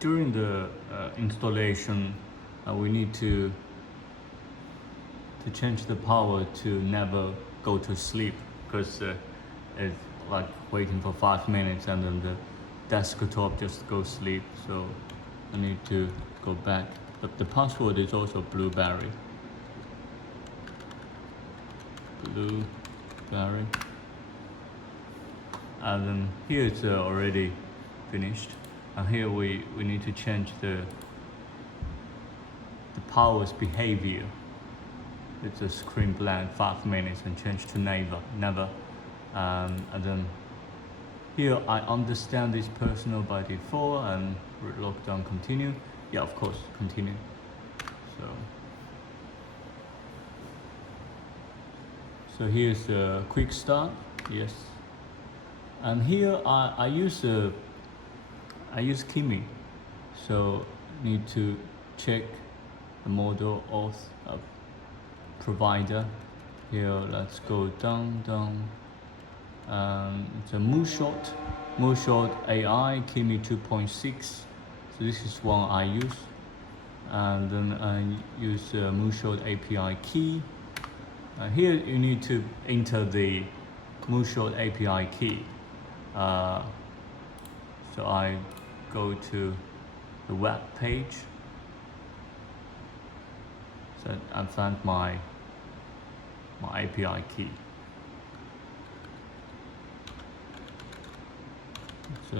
during the installation, we need to change the power to never go to sleep, because it's like waiting for 5 minutes and then the desktop just goes sleep. So I need to go back. But the password is also blueberry. Blueberry. And then here it's already finished. And here we need to change the power's behavior. It's a screen blank 5 minutes and change to never. And then here I understand this personal by default and lockdown continue. Yeah, of course, continue. So here's a quick start, yes. And here I use Kimi, so need to check the model auth provider. Here, let's go down. It's a Moonshot AI Kimi 2.6. So this is one I use, and then I use Moonshot API key. Here you need to enter the Moonshot API key. So I go to the web page. So I found my API key. It's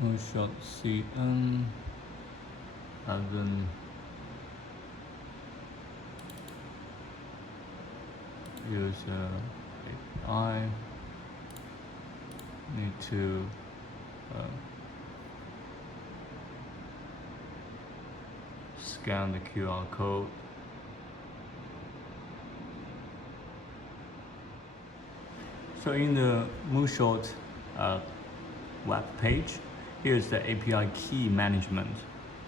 Moonshot CN, and then use API. Need to scan the QR code. So in the Moonshot web page, here's the API key management.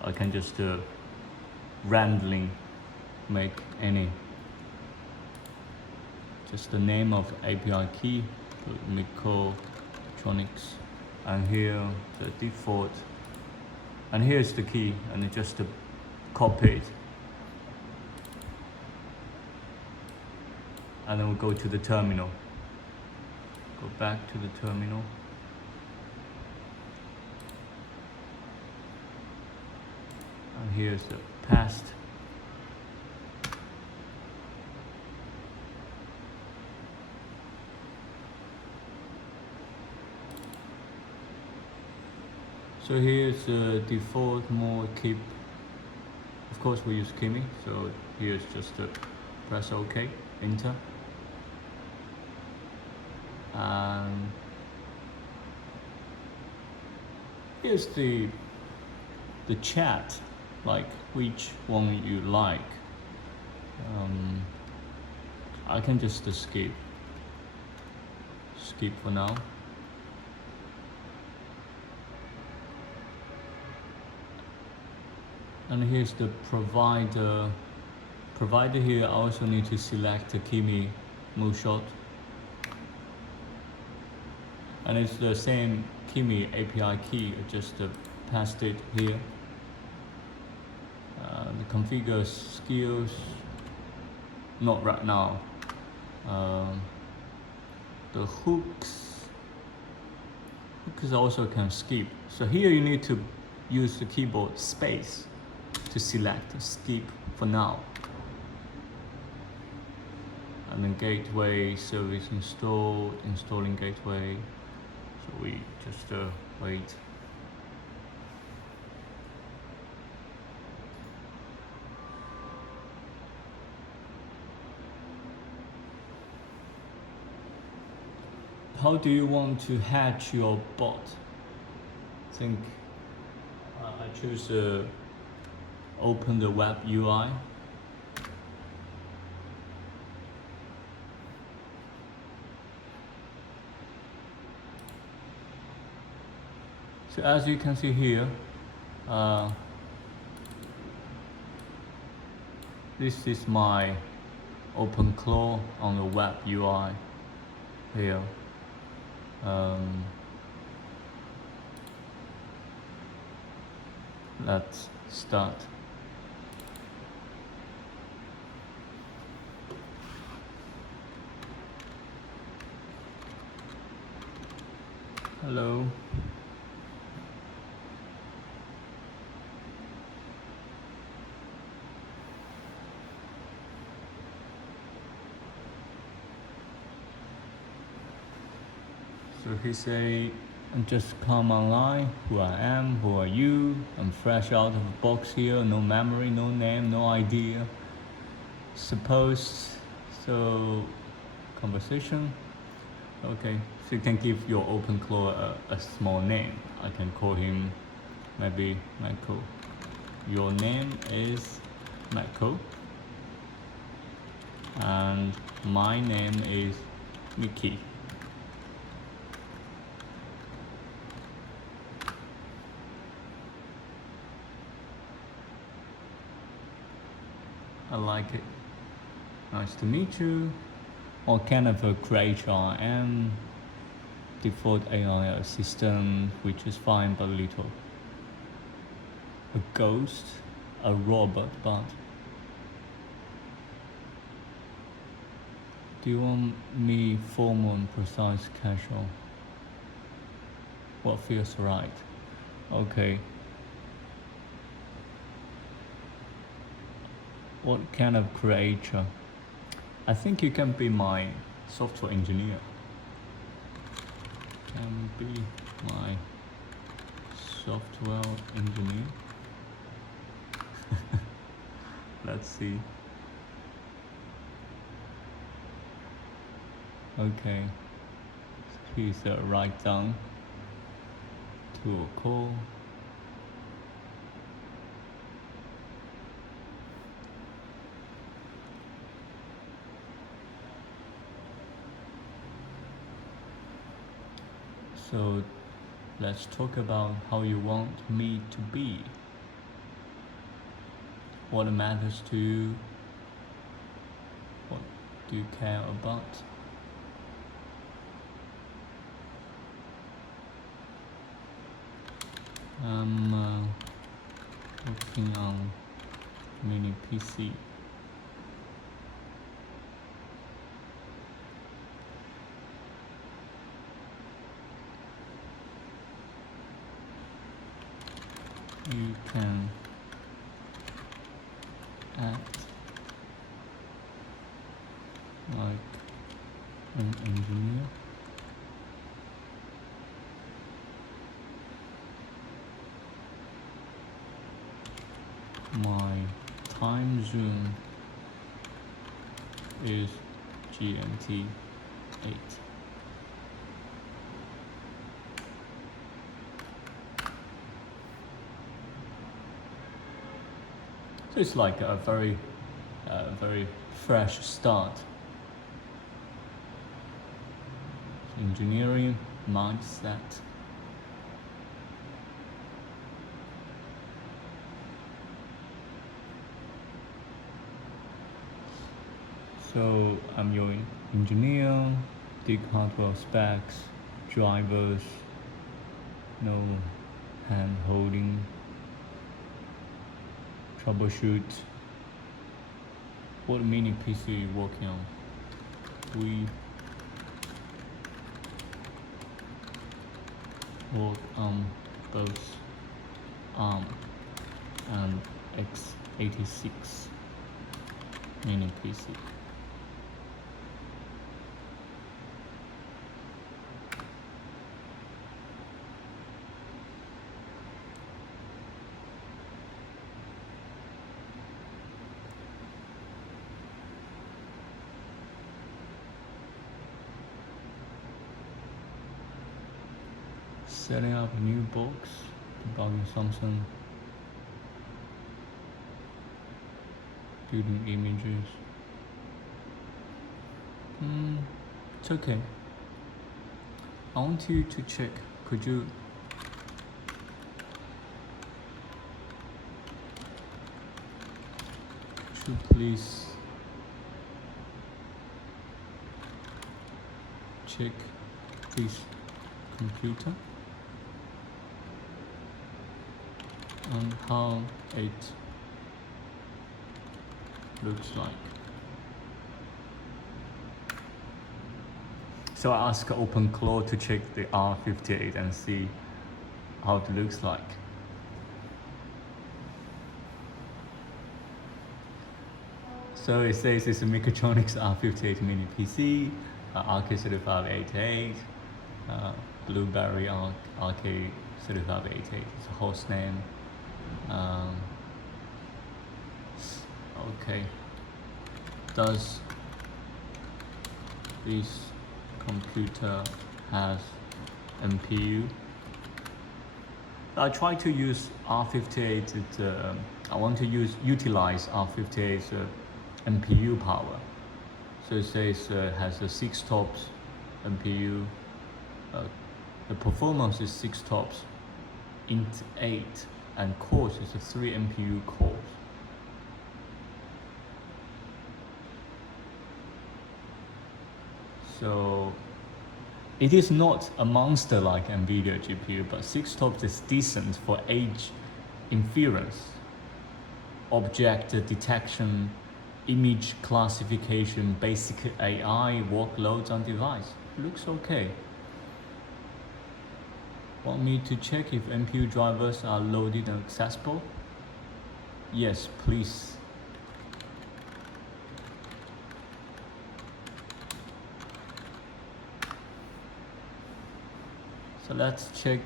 I can just randomly make just the name of API key, Mekotronics, and here the default, and here's the key, and just copy it, and then we'll go to the terminal. Go back to the terminal. And here's the past. So here's the default mode keep. Of course we use Kimi, so here's just press OK, enter. And here's the chat, like which one you like. I can just skip for now. And here's the provider. Here I also need to select the Kimi Moonshot. And it's the same Kimi API key, just paste it here. The configure skills, not right now. The hooks also can skip. So here you need to use the keyboard space to select skip for now. And then gateway service installing gateway. So we just wait. How do you want to hatch your bot? I think I choose open the web UI. So as you can see here, this is my Openclaw on the web UI here. Let's start. Hello. So he say, just come online, who I am, who are you? I'm fresh out of the box here, no memory, no name, no idea. Suppose, so conversation. Okay, so you can give your Openclaw a small name. I can call him maybe Michael. Your name is Michael. And my name is Mickey. I like it. Nice to meet you. What kind of a creature I am? Default AI assistant, which is fine but little. A ghost, a robot, but do you want me formal and precise casual? What feels right? Okay. What kind of creature? I think you can be my software engineer. Can be my software engineer. Let's see. Okay. Please write down to a call. So let's talk about how you want me to be. What matters to you? What do you care about? I'm working on mini PC. You can act like an engineer. My time zone is GMT 8. So it's like a very fresh start. Engineering mindset. So I'm your engineer, dig hardware specs, drivers, no hand holding, troubleshoot. What mini PC are you working on? We work on both ARM and x86 mini PC. Setting up a new box, debugging something, building images. It's okay. I want you to check. Could you you please check this computer and how it looks like. So I asked Openclaw to check the R58 and see how it looks like. So it says it's a Mekotronics R58 mini PC, RK3588, Blueberry RK3588 is a host name. Okay. Does this computer has MPU? I try to use R58. I want to utilize R58's MPU power. So it says has a 6 TOPS MPU. The performance is 6 TOPS, int 8, and cores is a 3 MPU cores. So it is not a monster like NVIDIA GPU, but 6 TOPS is decent for edge inference, object detection, image classification, basic AI workloads on device. Looks okay. Want me to check if MPU drivers are loaded and accessible? Yes, please. So let's check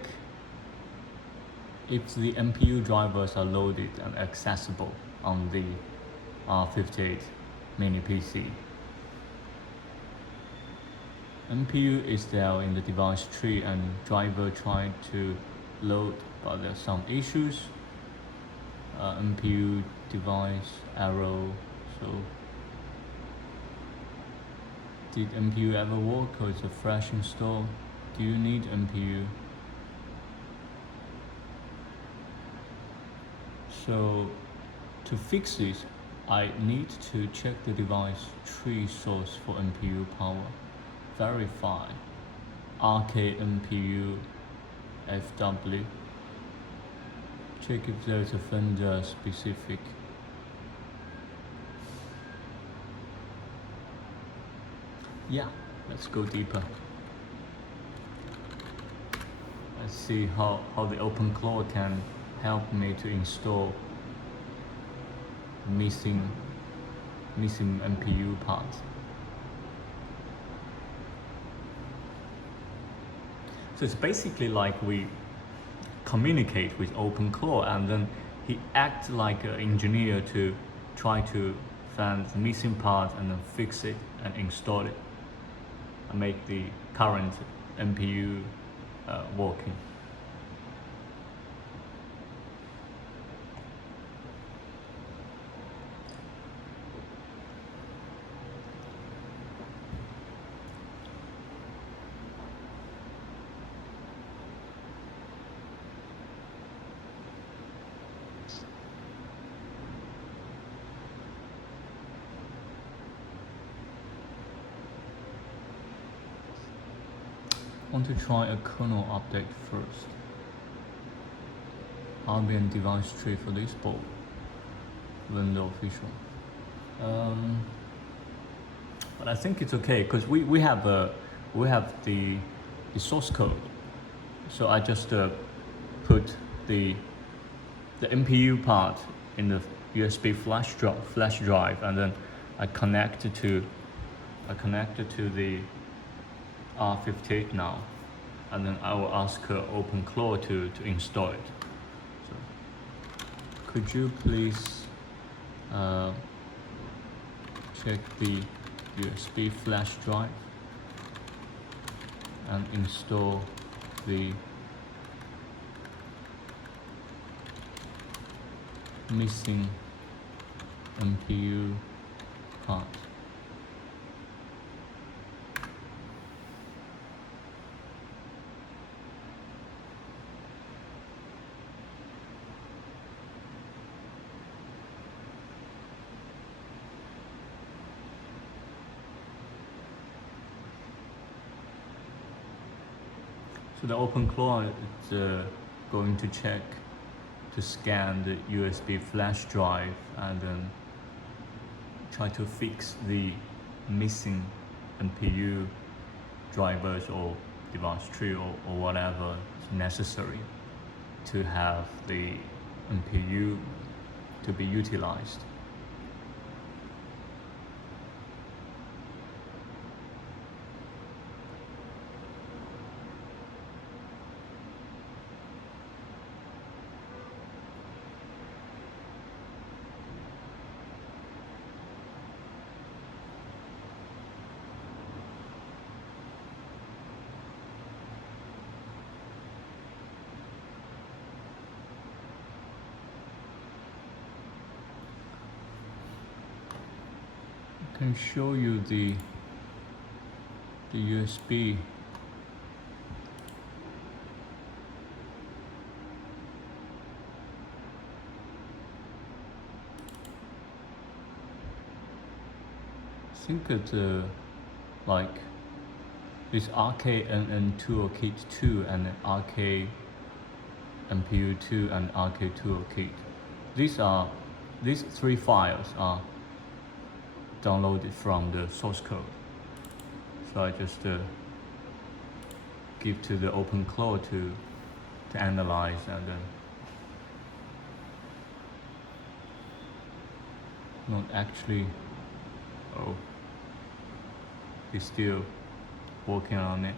if the MPU drivers are loaded and accessible on the R58 mini PC. MPU is there in the device tree and driver tried to load, but there's some issues. MPU device arrow. So did MPU ever work, or it's a fresh install? Do you need MPU? So to fix this, I need to check the device tree source for MPU power. Verify RK-MPU FW. Check if there's a vendor specific. Yeah, let's go deeper. Let's see how the Openclaw can help me to install missing MPU parts. So it's basically like we communicate with Openclaw, and then he acts like an engineer to try to find the missing part and then fix it and install it and make the current MPU working. Want to try a kernel update first. Ambient device tree for this board. Window official. But I think it's okay because we have the source code. So I just put the MPU part in the USB flash drive, and then I connect it to the R58 now, and then I will ask Openclaw to install it. So could you please check the USB flash drive and install the missing MPU part? So the Openclaw is going to check to scan the USB flash drive and then try to fix the missing MPU drivers or device tree or whatever is necessary to have the MPU to be utilized. I can show you the USB. I think it's like this RKNN2 kit 2 and RK MPU2 and RK2 kit. These three files are downloaded from the source code. So I just give to the Openclaw to analyze, and then not actually. Oh, he's still working on it.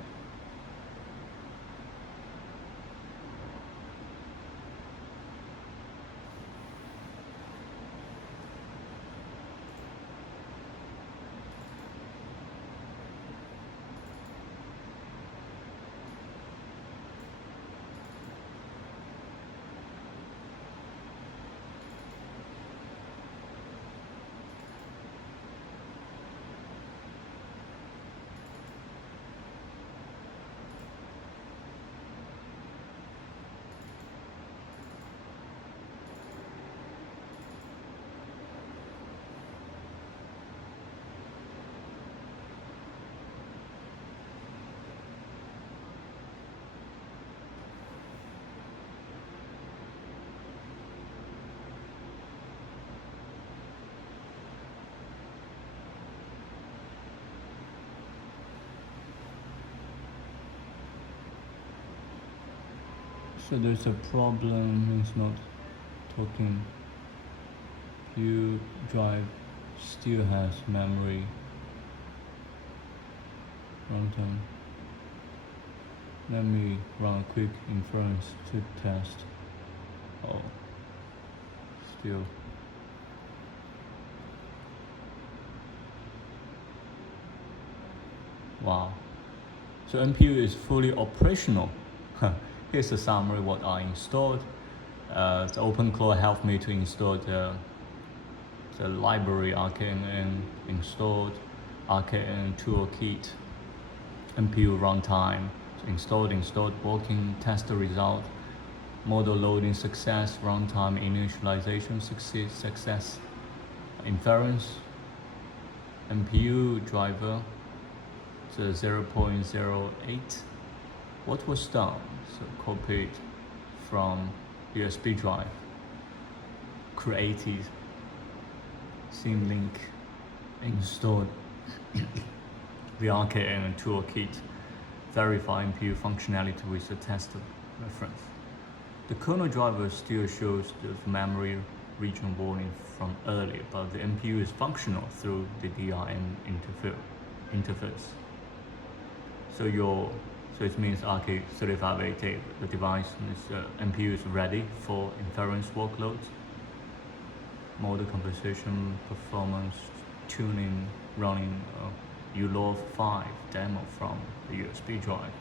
So there's a problem, it's not talking. MPU drive still has memory runtime. Let me run a quick inference to test. Oh, still. Wow. So MPU is fully operational. Here's a summary what I installed. The Openclaw helped me to install the library RKNN installed, RKNN toolkit, MPU runtime, installed, working, test result, model loading success, runtime initialization success, inference, MPU driver, the 0.08. What was done? So copied from USB drive, created Symlink, installed the RKNN toolkit, verify MPU functionality with the test reference. The kernel driver still shows the memory region warning from earlier, but the MPU is functional through the DRM interface. So it means RK3588, the device MPU is ready for inference workloads, model composition, performance, tuning, running ULOV5 demo from the USB drive.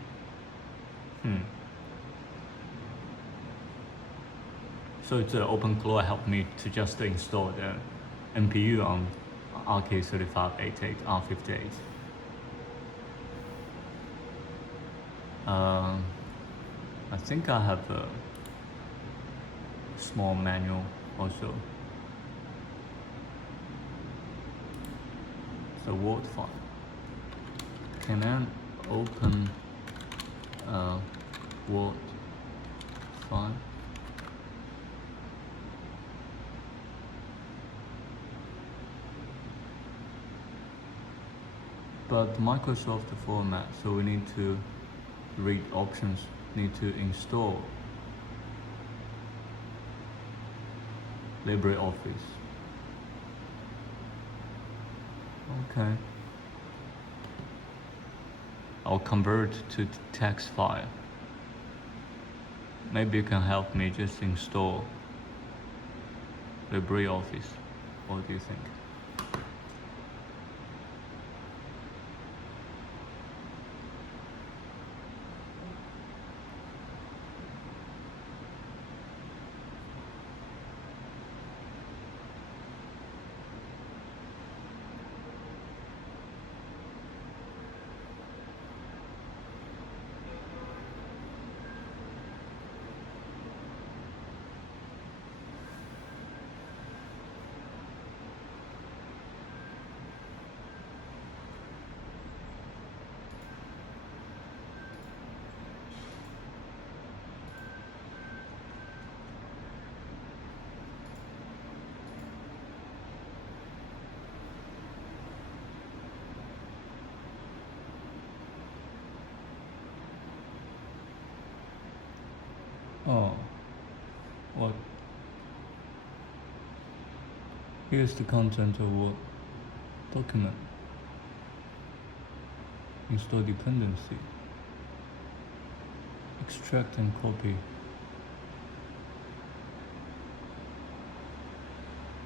So it's Openclaw helped me to just install the MPU on RK3588 R58. I think I have a small manual also. It's a Word file. Can I open Word file. But Microsoft format, so we need to read options, need to install LibreOffice. Okay. I'll convert to text file. Maybe you can help me just install LibreOffice. What do you think? Oh, what? Here's the content of what document. Install dependency. Extract and copy.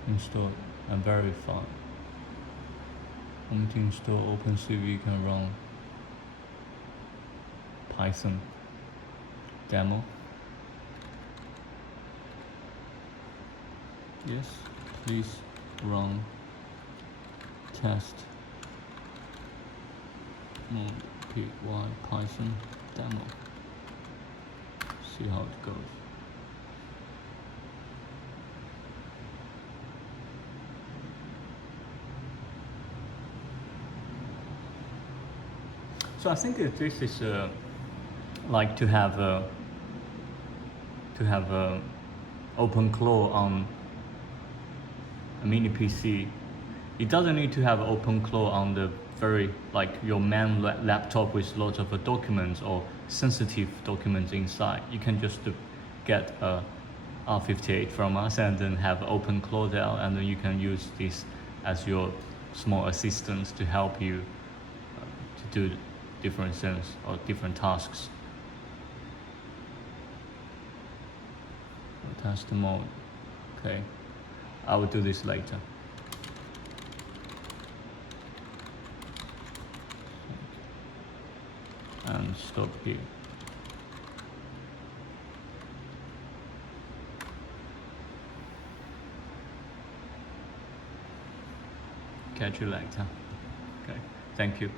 Install and verify. I want to install OpenCV can run Python demo. Yes, please run test py Python demo. See how it goes. So I think that this is like to have a Openclaw on a mini PC. It doesn't need to have Openclaw on the very like your main laptop with lots of documents or sensitive documents inside. You can just get a R58 from us and then have Openclaw there, and then you can use this as your small assistant to help you to do different things or different tasks. Test mode. Okay, I will do this later. And stop here. Catch you later. Okay, thank you.